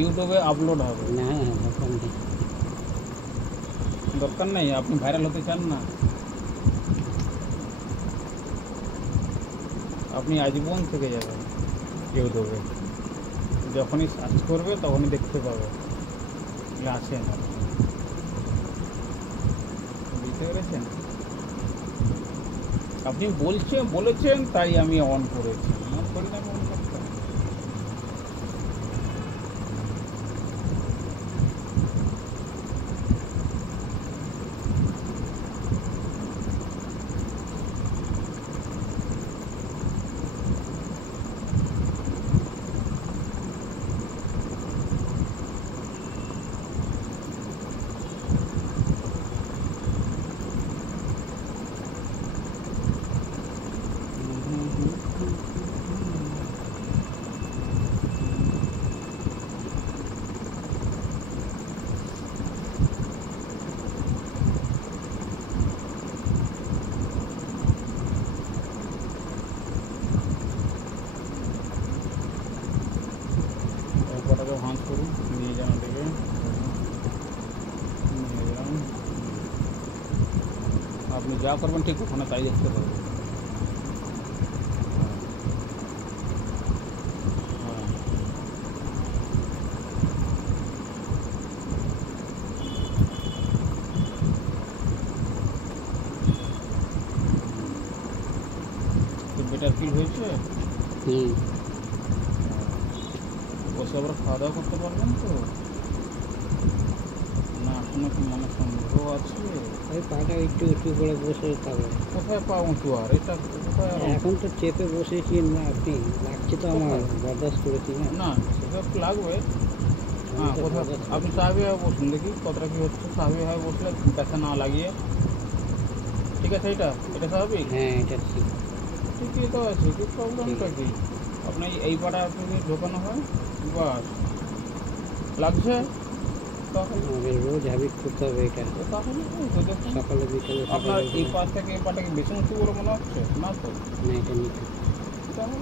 ইউটিউবে আপলোড হবে? না দরকার নেই। দরকার নেই, আপনি ভাইরাল হতে চান না? আপনি আজীবন থেকে যাবেন ইউটিউবে, যখনই সার্চ করবে তখনই দেখতে পাবে আছেন আপনি। বুঝতে পেরেছেন? আপনি বলেছেন তাই আমি অন করেছি, আমার পরিণাম অন করতাম। কটাকে ভাঁজ করুন, নিয়ে যান ওদিকে, নিয়ে যান। আপনি যা করবেন ঠিক ওখানে তাই দেখতে পাবেন। হ্যাঁ, বেটার ফিল হয়েছে? বসে আবার খাওয়া দাওয়া করতে পারবেন তো? না এখনো কি মনে সন্দেহ আছে? ওই পাটা একটু একটু করে বসে তবে কোথায় পা উঁচু, আর এটা কোথায়? এখন তো চেপে বসেছি না, আপনি লাগছে তো আমার, বরদাস্ত করেছি না। না সেটা লাগবে। হ্যাঁ, কোথায়? আপনি স্বাভাবিকভাবে বসুন, দেখি কতটা কী হচ্ছে। স্বাভাবিকভাবে বসলে ব্যথা না লাগিয়ে, ঠিক আছে? এটা স্বাভাবিক? হ্যাঁ এটা ঠিক। ঠিকই তো আছে, কি প্রবলেমটা কি? আপনার এই পাটা যদি ঢোকানো হয়, বাস লাগছে, তাহলে আমাদের রোজ হ্যাবিট করতে হবে এটা, তাহলে দেখুন সকালে বিকালে আপনার এই পা থেকে এই পাটাকে বেশি উঁচু বলে মনে হচ্ছে না তো? না এটা নিচু, তাহলে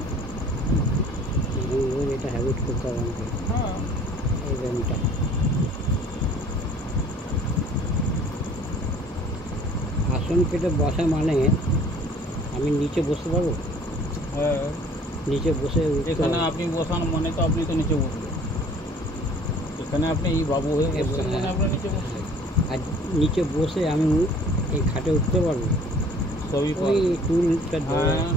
রোজ এটা হ্যাবিট করতে হবে আমাকে, হ্যাঁ, এই ব্যায়ামটা। আসন পেতে বসা মানে আমি নিচে বসতে পারবো? হ্যাঁ, নিচে বসে এখানে আপনি বসান মানে তো আপনি তো নিচে বসবেন। এখানে আপনি এই বাবু হয়ে বসছেন মানে আপনি নিচে বসছেন। আর নিচে বসে আমি এই খাটে উঠতে পারবো? সবই ওই টুলটা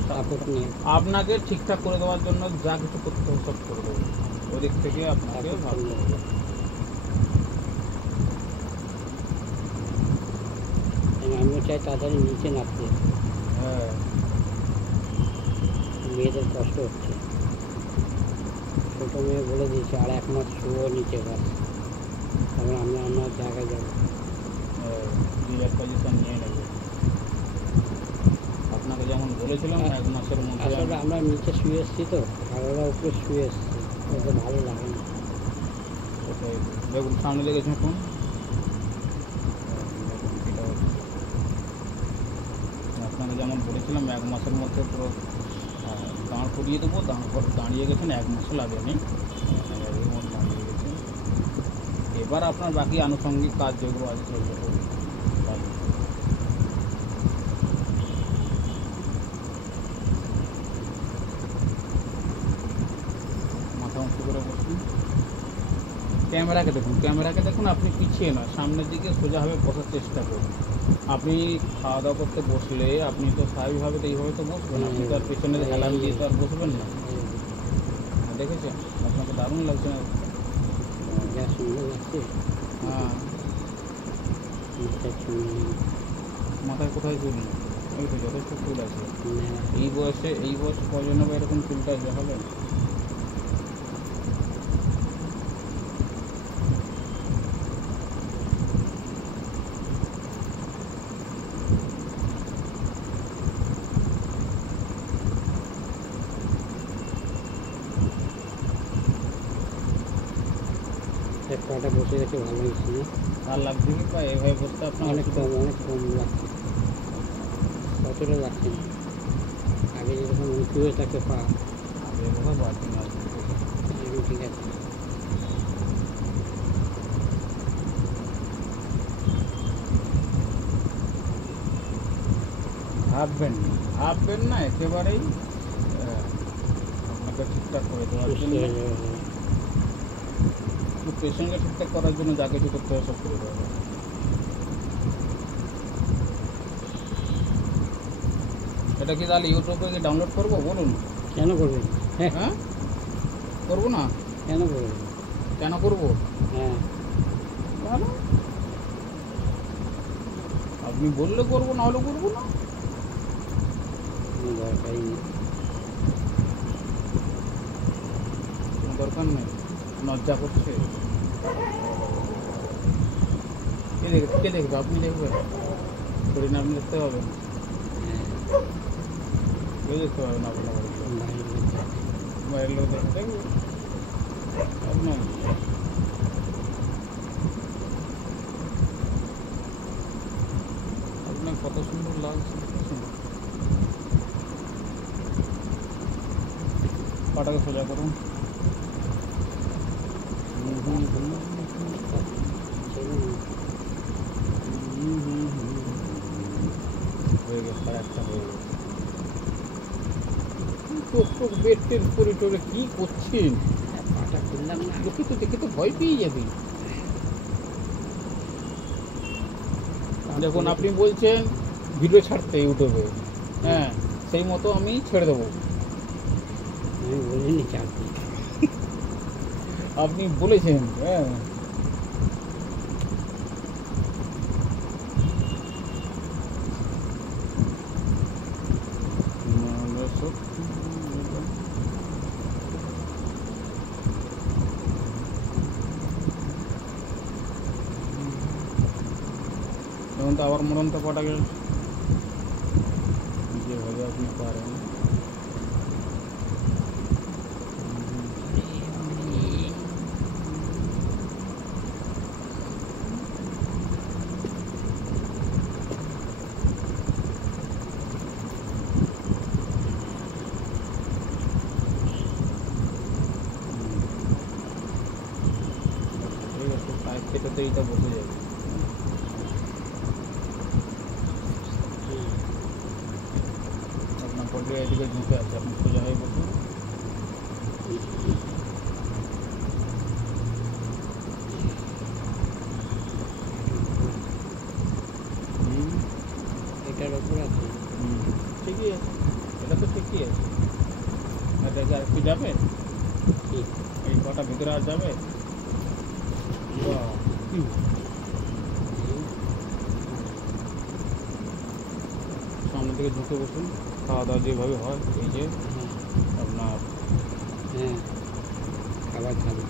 সাপোর্ট নিয়ে আপনাকে ঠিকঠাক করে দেওয়ার জন্য যা কিছু করতে হবে সব করে দেবো, ওদিক থেকে আপনাকে ভাবতে হবে। আমিও চাই তাড়াতাড়ি নিচে নামতে, হ্যাঁ, মেয়েদের কষ্ট হচ্ছে। ছোটো মেয়ে বলে দিয়েছে আর 1 মাস শুয়ে নিচে বাস, তারপর আমরা আমার জায়গায় যাবো। নিজের পজিশন নিয়ে নেবে। আপনাকে যেমন বলেছিলাম 1 মাসের মধ্যে। আসলে আমরা নিচে শুয়ে এসেছি তো, আর ওরা উপরে শুয়ে এসেছি, ওটা ভালো লাগে না। ওটাই দেখুন, সামনে লেগে ঝুঁকুন। আপনাকে যেমন বলেছিলাম 1 মাসের মধ্যে পুরো দাঁড় করিয়ে দেবো, দাঁড়িয়ে গেছেন, 1 মাসও লাগেনি, দাঁড়িয়ে গেছেন। এবার আপনার বাকি আনুষঙ্গিক কাজ যেগুলো আছে সেগুলো করুন। মাথা উঁচু করে বসুন, ক্যামেরাকে দেখুন, আপনি পিছিয়ে নয় সামনের দিকে সোজাভাবে বসার চেষ্টা করুন। আপনি খাওয়া দাওয়া করতে বসলে আপনি তো স্বাভাবিকভাবে তো এইভাবে তো বসবেন, আপনি তো আর পেছনে হেলান দিয়ে তো আর বসবেন না। দেখেছেন আপনাকে দারুণ লাগছে না? যা সুন্দর লাগছে। হ্যাঁ, মাথায় কোথায় চুল নেই? ওই তো যথেষ্ট চুল আছে। এই বয়সে কজন হবে এরকম চুলটা হবে? পাটা বসে গেছে, ভালো হয়েছে না? আর লাগছে কি পা এভাবে বসতে আপনার? অনেক কম লাগছে, কতটা লাগছে না। আগে যেরকম উঁচু হয়ে থাকে পা, এভাবে বাড়ছে না। ঠিক আছে। ভাববেন না একেবারেই আপনাকে ঠিকঠাক করে দেওয়ার সুস্থ জন্য, হয়ে যাবে। পেশেন্টকে ঠিকঠাক করার জন্য যা কিছু করতে হবে সব করে দেওয়া হবে। এটা কি তাহলে ইউটিউবে কি ডাউনলোড করবো বলুন? কেন করবেন? হ্যাঁ, করবো না? কেন করবেন? কেন করবো? হ্যাঁ, ভালো, আপনি বললে করবো, না হলে করবো না। কোনো দরকারই নেই। কোনো দরকার নেই, লজ্জা করছে। কে দেখবে? আপনি দেখবেন, শরীর না আপনি দেখতে পাবেন, হ্যাঁ, কেউ দেখতে পাবেন আপনার বাড়িতে, বাইরের লোক দেখে। বাইরের লোক দেখবে আপনার। আপনার কত সুন্দর লাগছে দেখেছেন? পাটাকে সোজা করুন। ছেলে না, হয়ে গেছে, আর একটা হয়ে গেছে। চোখ বেড টেড করে টোরে কি করছেন? পাটা খুললাম না। দেখে তো ভয় পেয়ে যাবে। দেখুন, আপনি বলছেন ভিডিও ছাড়তে ইউটিউবে, হ্যাঁ, সেই মতো আমি ছেড়ে দেবো। আমি বলিনি চাকরি। আপনি বলেছেন, হ্যাঁ। এখন তো আবার মরণটা কটা গেল, যেভাবে আপনি পারেন। ঠিক আছে, পাইপ কেটে এইটা বসে যাবে। আপনার পড়লে এদিকে ঝুঁকে আছে, আপনি সোজা হয়ে বসুন। এটার ওপর আছে। ঠিকই আছে, এটা তো ঠিকই আছে। এটাকে আর কি যাবে? ঠিক। এই কটা ভিতরে আর যাবে? বাহ, সামনের দিকে ঝুঁকে বসুন। খাওয়া দাওয়া যেভাবে হয়, এই যে আপনার হ্যাঁ, খাবার খাবে।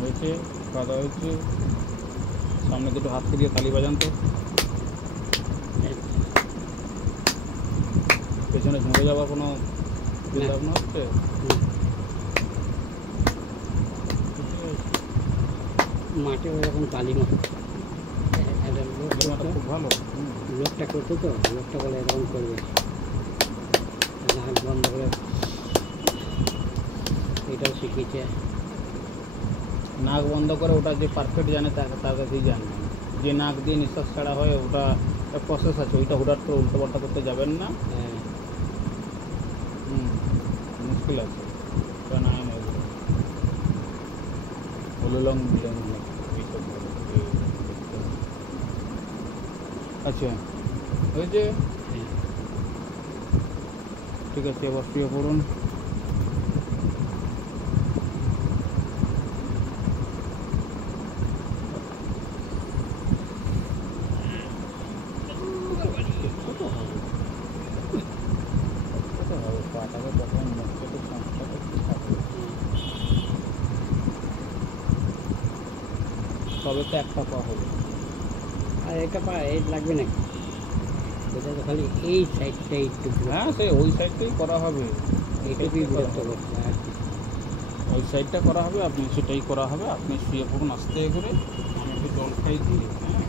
হয়েছে, খাওয়া দাওয়া হয়েছে। সামনে দুটো হাত দিয়ে তালি বাজান তো। পেছনে ঝুঁকে যাওয়ার কোনো চিন্তা ভাবনা হচ্ছে? মাঠে ওরকম তালি মারতো। একটা লোক সিনেমাটা করতো, খুব ভালো। লোকটা করতো তো, লোকটা বলে এরকম করবে, নাক বন্ধ করে। এটাও শিখিয়েছে। নাক বন্ধ করে ওটা যে পারফেক্ট জানে তার কাছেই জানে। যে নাক দিয়ে নিঃশ্বাস ছাড়া হয় ওটা একটা প্রসেস আছে, ওইটা হুটার করে উল্টো পাল্টা করতে যাবেন না। হ্যাঁ, মুশকিল আছে, ওটা না হয় না। হলুলং বিলং এইসব বলে। আচ্ছা, হয়েছে, হ্যাঁ। ঠিক আছে, এবার শুয়ে পড়ুন। পাটাকে প্রথমে মুখ থেকে সমস্যাটা কি থাকে, তবে তো একটা পা হবে। আর এটা পা এই লাগবে নাকি? এটা তো খালি এই সাইডটাই একটু হ্যাঁ, সে ওই সাইডটাই করা হবে, এইটুকুই বিরক্ত করছে। আর ওই সাইডটা করা হবে, আপনি সেটাই করা হবে। আপনি শুয়ে পড়ুন আস্তে করে, আমি একটু জল খাই দিই, হ্যাঁ।